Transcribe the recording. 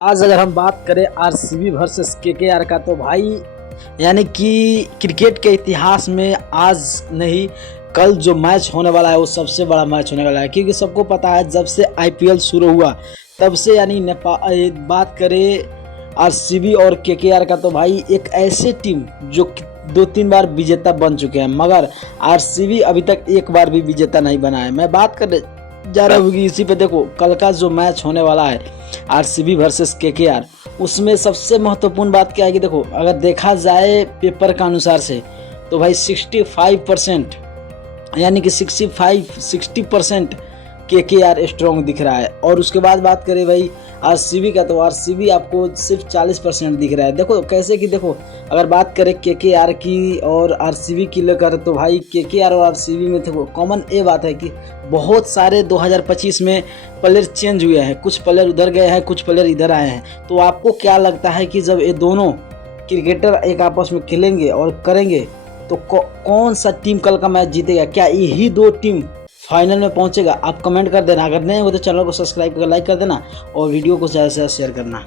आज अगर हम बात करें आरसीबी वर्सेस केकेआर का, तो भाई यानी कि क्रिकेट के इतिहास में आज नहीं कल जो मैच होने वाला है वो सबसे बड़ा मैच होने वाला है। क्योंकि सबको पता है जब से आईपीएल शुरू हुआ तब से यानी बात करें आरसीबी और केकेआर का, तो भाई एक ऐसे टीम जो 2-3 बार विजेता बन चुके हैं, मगर आरसीबी अभी तक एक बार भी विजेता नहीं बना है। मैं बात कर जा रहा हूँ इसी पे। देखो कल का जो मैच होने वाला है आरसीबी वर्सेस केकेआर, उसमें सबसे महत्वपूर्ण बात क्या है कि देखो अगर देखा जाए पेपर के अनुसार से तो भाई 65% यानी कि 60% केकेआर स्ट्रॉन्ग दिख रहा है। और उसके बाद बात करें भाई आरसीबी का, तो आरसीबी आपको सिर्फ 40% दिख रहा है। देखो कैसे कि देखो अगर बात करें केकेआर की और आरसीबी की लेकर, तो भाई केकेआर और आरसीबी में देखो कॉमन ये बात है कि बहुत सारे 2025 में प्लेयर चेंज हुए हैं, कुछ प्लेयर उधर गए हैं, कुछ प्लेयर इधर आए हैं। तो आपको क्या लगता है कि जब ये दोनों क्रिकेटर एक आपस में खेलेंगे और करेंगे तो कौन सा टीम कल का मैच जीतेगा? क्या यही दो टीम फाइनल में पहुंचेगा? आप कमेंट कर देना। अगर नए हो तो चैनल को सब्सक्राइब करके लाइक कर देना और वीडियो को ज़्यादा से ज़्यादा शेयर करना।